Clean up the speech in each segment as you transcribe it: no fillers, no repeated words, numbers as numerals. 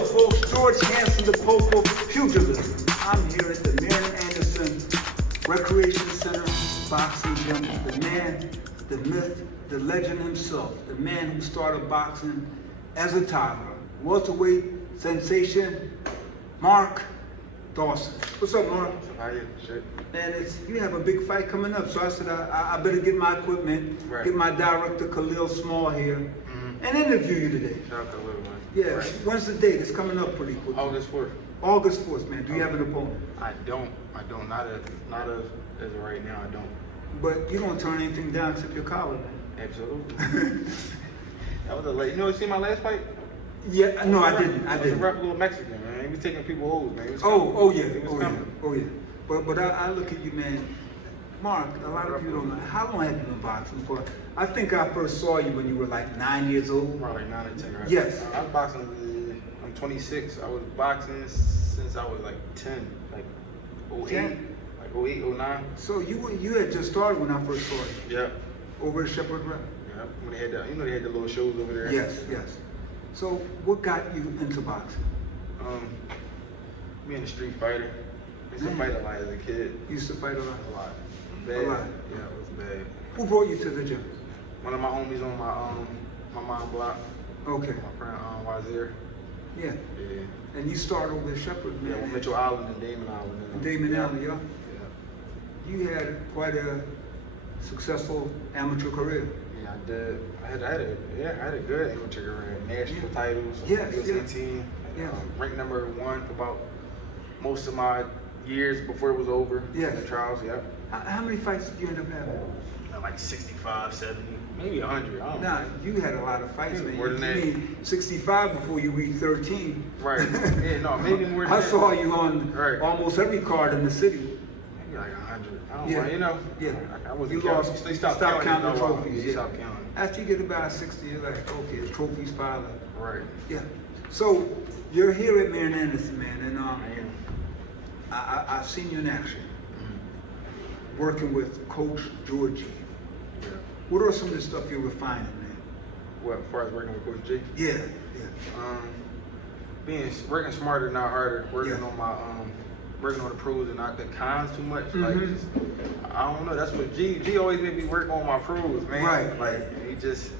Hello, folks. George Hansen, the Pope of Pugilism. I'm here at the Marion Anderson Recreation Center Boxing Gym. The man, the myth, the legend himself. The man who started boxing as a toddler. Welterweight sensation, Mark Dawson. What's up, Mark? How you? Shit. And you have a big fight coming up, so I said I better get my equipment, get my director Khalil Small here, and interview you today. Shout out to Little man. Yeah, when's the date? It's coming up pretty quick. August 4th. August 4th, man. Do you have an opponent? I don't. Not as of right now. I don't. But you don't turn anything down except your collar, man. Absolutely. That was a late. You see my last fight? Yeah, no, I didn't. I was a rough little Mexican, man. He was taking people hoes, man. He was Oh yeah, He was oh yeah, coming. oh yeah. But I look at you, man. Mark, a lot of people don't know. How long have you been boxing for? I think I first saw you when you were like 9 years old. Probably like 9 or 10, right? Yes. I was boxing. I'm 26. I was boxing since I was like 10, like 08, 10? like 08, 09. So you had just started when I first saw you. Yeah. Over at Shepherd Rep. Yeah. When they had they had the little shows over there. Yes, yes. So what got you into boxing? Being a street fighter. I used to fight a lot as a kid. You used to fight a lot? A lot. Bad. A lot? Yeah, it was bad. Who brought you to the gym? One of my homies on my mom block. Okay. My friend Wazir. Yeah. Yeah. And you started over at Shepherd, man. Yeah, with Mitchell Island and Damon Island. Damon Allen, yeah. Yeah. You had quite a successful amateur career. Yeah, I did. I had a good amateur career. National titles. Yes, USA yes. team. Yes. Ranked number 1 for about most of my years before it was over. Yes. The trials, yeah. How many fights did you end up having? Like 65, 70, maybe 100. I don't know. Nah, you had a lot of fights, man. More than that. You need 65 before you reached 13. Right. Yeah, no, maybe more than I that. saw you on Right. almost every card in the city. Maybe like 100. I don't Yeah. know, you know. Yeah. I wasn't You lost. They stopped counting the trophies. They Yeah. stopped counting. After you get about 60, you're like, okay, the trophies pile up. Right. Yeah. So you're here at Marion Anderson, man, and I am. I've seen you in action, working with Coach Georgie. Yeah. What are some of the stuff you're refining, man? What, as far as working with Coach G? Yeah, yeah. Working smarter, not harder. Working Yeah. on my working on the pros and not the cons too much. Like, just, I don't know. That's what G always made me work on my pros, man. Right. Like, he just,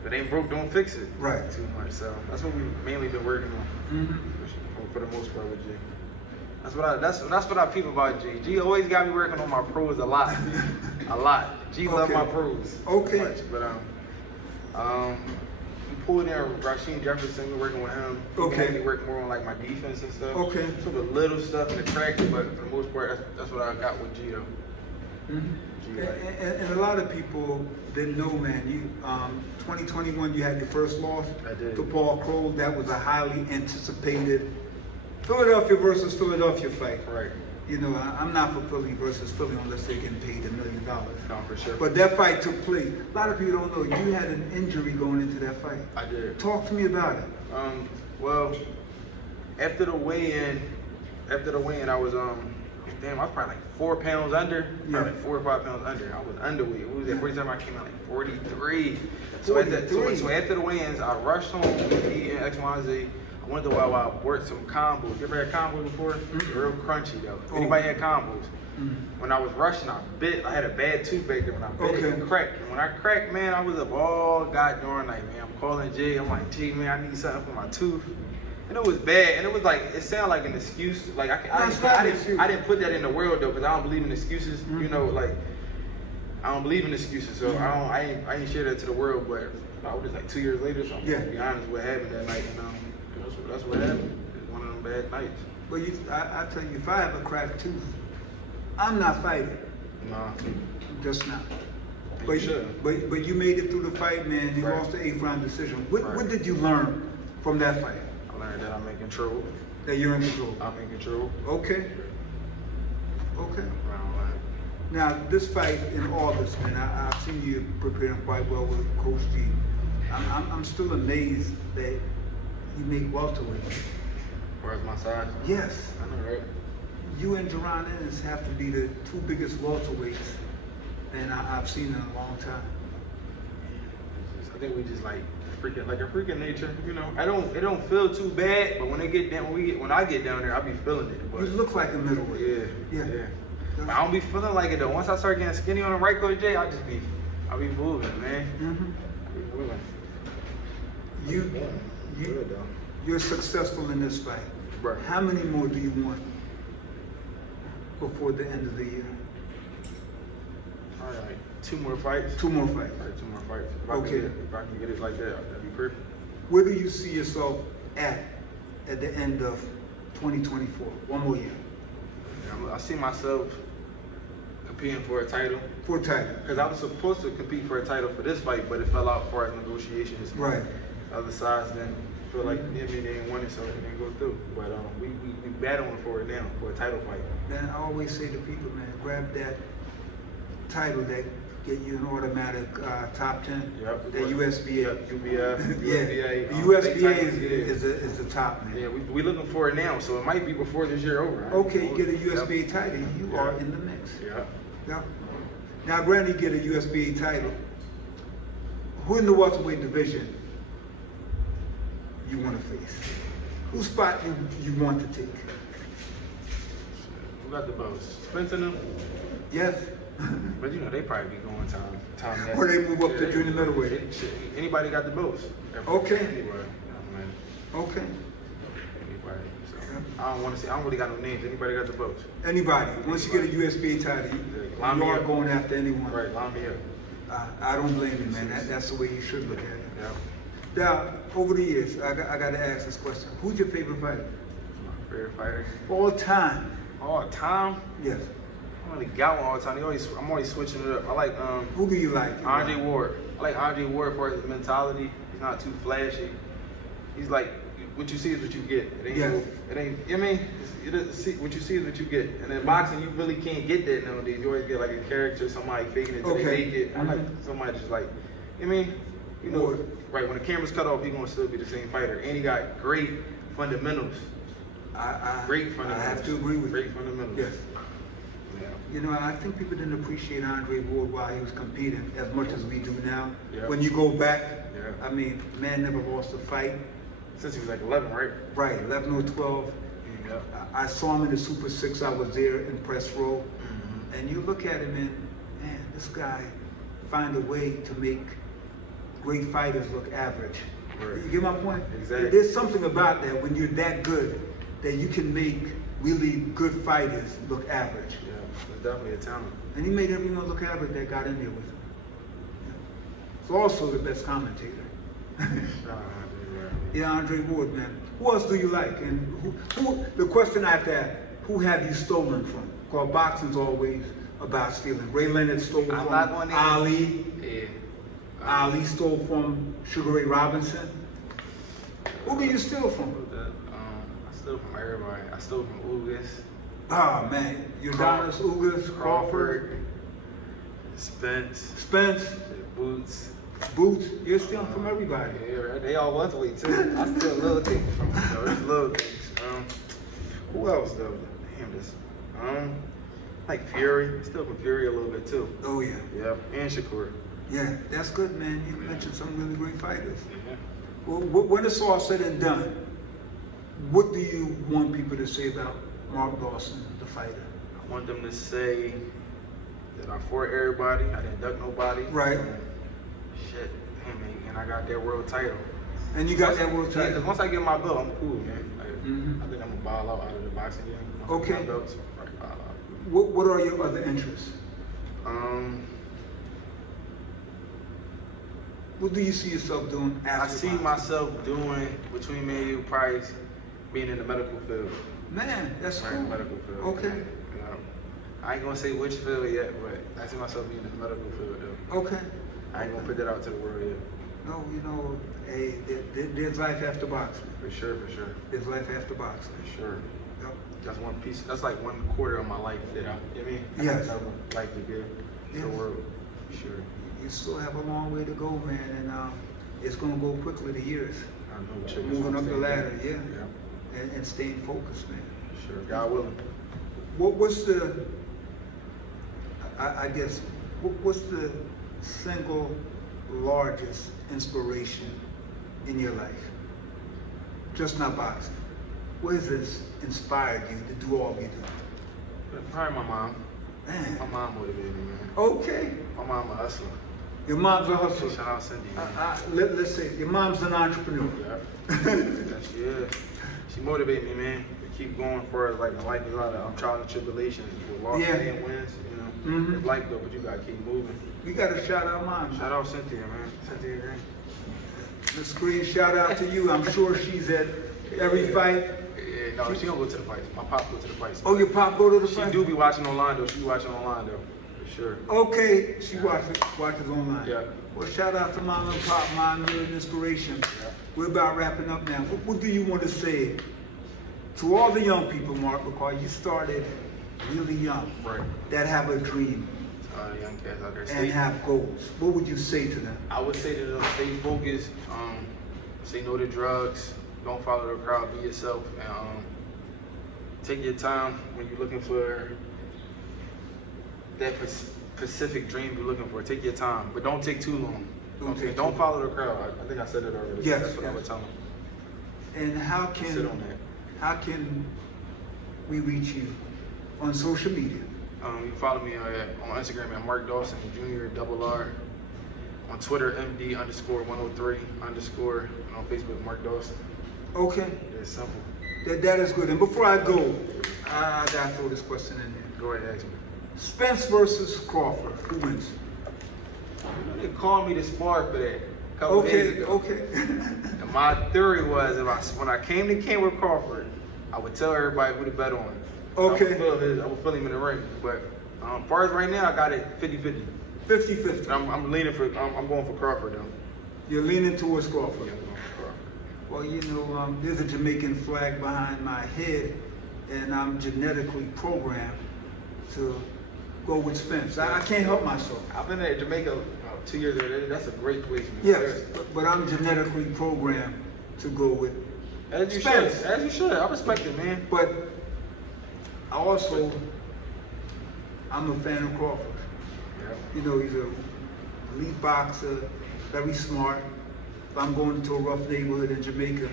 if it ain't broke, don't fix it. Right. Too much. So that's what we've mainly been working on. For the most part with G. That's what I feel about G. G always got me working on my pros a lot. A lot. G love my pros. Okay. Much. But we pulled in Rasheem Jefferson, we're working with him. He made me work more on like my defense and stuff. Okay. So the little stuff in the cracks, but for the most part, that's what I got with G though. G, like, And a lot of people didn't know, man. You 2021, you had your first loss I did. to Paul Crow. That was a highly anticipated Philadelphia versus Philadelphia fight. Right. You know, I'm not for Philly versus Philly unless they're getting paid $1 million. No, for sure. But that fight took place. A lot of people don't know you had an injury going into that fight. I did. Talk to me about it. Well, after the weigh-in, I was I was probably like 4 pounds under, probably like 4 or 5 pounds under. I was underweight. It was at 47, I came out like 43. So after the weigh-ins, I rushed home, eating X, Y, and Z. I went to Wawa, worked some combos. You ever had combos before? Real crunchy though. Anybody had combos? When I was rushing, I had a bad tooth back there when I bit it, it cracked. And when I cracked, man, I was up all goddamn night, man. I'm calling Jay. I'm like, G, man, I need something for my tooth. And it was bad, and it was like, it sounded like an excuse. Like I didn't put that in the world though, because I don't believe in excuses. You know, like I don't believe in excuses, so I ain't share that to the world. But I was just like 2 years later, so I'm gonna be honest, what happened that night, you know. That's what happened. It's one of them bad nights. But I tell you, if I have a cracked tooth, I'm not fighting. Nah. Just not. But you made it through the fight, man. You lost the 8th round decision. What did you learn from that fight? I learned that I'm in control. That you're in control. I'm in control. Okay. Now this fight in August, man, I've seen you preparing quite well with Coach G. I'm still amazed that you make welterweight. Where's my size? Yes. I know, right? You and Jerron Ennis have to be the 2 biggest welterweights, and I've seen in a long time. I think we just like freaking nature, you know. It don't feel too bad, but when I get down there, I be feeling it. But You look like a middleweight. yeah. But I don't be feeling like it though. Once I start getting skinny on the right coach J, I be moving, man. I be moving. You're successful in this fight. Right. How many more do you want before the end of the year? All right, 2 more fights. 2 more fights. All right, 2 more fights. Okay. If I can get it like that, that'd be perfect. Where do you see yourself at the end of 2024? 1 more year. Yeah, I see myself competing for a title. For a title. Because I was supposed to compete for a title for this fight, but it fell out for negotiations. Right. Other sides didn't feel like they didn't want it, so it didn't go through. But we battling for it now, for a title fight. Man, I always say to people, man, grab that title that get you an automatic top 10. Yep. The USBA. Yep. UBF. Yeah. The USBA is the top, man. Yeah, we looking for it now, so it might be before this year over. Okay, you get a USBA title, you are in the mix. Yeah. Now, granted, you get a USBA title. Who in the welterweight division you want to face? Whose spot you want to take? Who got the belts? Spence and them? Yes. But you know, they probably be going time. Or they move up to junior middleweight. Anybody got the belts? Okay. Anybody. Okay. Anybody. So, I don't want to say, I don't really got no names. Anybody got the belts? Anybody. Once you get a USBA title, you aren't going after anyone. Right, line me up. I don't blame you, man. That's the way you should look at it. Yeah. Now, over the years, I got to ask this question. Who's your favorite fighter? My favorite fighter? All time. All time? Yes. I don't really got one all the time. I'm always switching it up. I like Who do you like? Andre Ward. I like Andre Ward for his mentality. He's not too flashy. He's like, what you see is what you get. It ain't. I mean, what you see is what you get. And in boxing, you really can't get that nowadays. You always get like a character, somebody faking it till they make it. I like somebody just like, I mean, you know, right when the camera's cut off, he's gonna still be the same fighter. And he got great fundamentals. Great fundamentals. I have to agree with you. Great fundamentals. Yes. Yeah. You know, I think people didn't appreciate Andre Ward while he was competing as much as we do now. Yeah. When you go back, Yeah. I mean, man never lost a fight. Since he was like 11, right? Right, 11 or 12. Yeah. I saw him in the Super 6. I was there in press row. And you look at him and, man, this guy find a way to make great fighters look average. Right. You get my point? Exactly. There's something about that when you're that good that you can make really good fighters look average. Yeah, it's definitely a talent. And he made everyone look average that got in there with him. He's also the best commentator. Yeah, Andre Ward, man. Who else do you like? And who the question I have to ask, who have you stolen from? Because boxing's always about stealing. Ray Leonard stole from Ali. Yeah. Ali stole from Sugar Ray Robinson. Who do you steal from? I stole from everybody. I stole from Ugas. Oh man, Udonis, Ugas, Crawford, Spence, Boots. You're stealing from everybody. Yeah, they all welterweight too. I steal little things from them, though. It's little things. Who else though? Damn this. Like Fury. I steal from Fury a little bit too. Oh yeah. Yep. And Shakur. Yeah, that's good, man. You mentioned some really great fighters. Yeah. Well, when it's all said and done, what do you want people to say about Mark Dawson, the fighter? I want them to say that I fought everybody. I didn't duck nobody. Right. Shit, and I got that world title. And you got that world Yeah, title? because once I get my belt, I'm cool, man. Like, Mhm. I think I'm gonna ball out of the boxing game. Okay. My belts, right, ball out. What are your other interests? What do you see yourself doing after I see boxing? myself doing between me and you, probably being in the medical field. Man, that's Right, cool. medical field. Okay. You know, I ain't gonna say which field yet, but I see myself being in the medical field though. Okay. I ain't gonna put that out to the world yet. No, you know, hey, there's life after boxing. For sure. There's life after boxing. For sure. Yep. That's one piece. That's like 1/4 of my life that I mean, I Yes. have another life to give to the Yes. world. For sure. You still have a long way to go, man, and it's gonna go quickly, the years. I know. Check Moving up the ladder, yeah. Yeah. And staying focused, man. Sure. God willing. What's the, I guess, what's the single largest inspiration in your life? Just not boxing. What has this inspired you to do all you do? Probably my mom. Man. My mom motivated me, man. Okay. My mom a hustler. Your mom's a hustler. Shout out Cindy, man. Let's say your mom's an entrepreneur. Yeah. She is. She motivated me, man, to keep going for it. Like in life, there's a lot of trials and tribulations. With losses and wins, you know. It's life though, but you gotta keep moving. We gotta shout out mom. Shout out Cynthia, man. Cynthia Green. Miss Green, shout out to you. I'm sure she's at every fight. Yeah, no, she don't go to the fights. My pop go to the fights. Oh, your pop go to the She fight? do be watching online though. She be watching online though, for sure. Okay, she watches online. Yeah. Well, shout out to Mom and Pop, Mom, you're an inspiration. Yeah. We're about wrapping up now. What do you want to say to all the young people, Mark, because you started really young, Right. that have a dream The young cats out there. and have goals? What would you say to them? I would say to them, stay focused. Say no to drugs. Don't follow the crowd. Be yourself. And take your time when you're looking for that specific dream you're looking for. Take your time, but don't take too long. Don't follow the crowd. I think I said it already. Yes, That's what I yes. would tell them. And Sit on that. how can we reach you on social media? You can follow me on Instagram at Mark Dawson Jr. RR. On Twitter, MD_103_, and on Facebook, Mark Dawson. Okay, It's simple. that is good. And before I go, I gotta throw this question in there. Go ahead, ask me. Spence versus Crawford, who wins? They called me to spar for that a couple days ago. Okay. And my theory was when I came to camp with Crawford, I would tell everybody who to bet on. Okay. I would feel him in the ring. But as far as right now, I got it 50-50. 50-50. I'm leaning for. I'm going for Crawford though. You're leaning towards Crawford. Yeah, I'm going for Crawford. Well, you know, there's a Jamaican flag behind my head, and I'm genetically programmed to go with Spence. I can't help myself. I've been at Jamaica 2 years ago. That's a great place. Man. Yes, but I'm genetically programmed to go with As you Spence. should. As you should. I respect it, man. But I'm a fan of Crawford. Yeah. You know, he's a elite boxer, very smart. If I'm going into a rough neighborhood in Jamaica,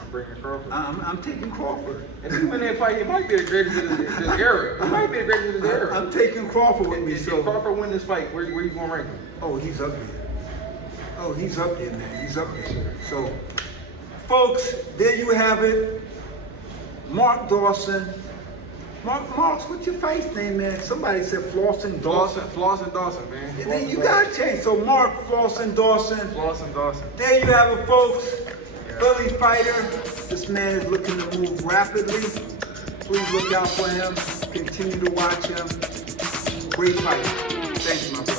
I'm bringing Crawford. I'm taking Crawford. If you win that fight, you might be the greatest of this era. You might be the greatest of this era. I'm taking Crawford with me. If So, Crawford win this fight, where you gonna rank him? oh, he's up there. Oh, he's up there, man. He's up there. So, folks, there you have it. Mark Dawson. Mark's, what's your face name, man? Somebody said Flawson Dawson. Dawson, man. And then you gotta change. So Mark Flawson Dawson. Flawson Dawson. There you have it, folks. Philly fighter. This man is looking to move rapidly. Please look out for him. Continue to watch him. Great fighter. Thank you, my friend.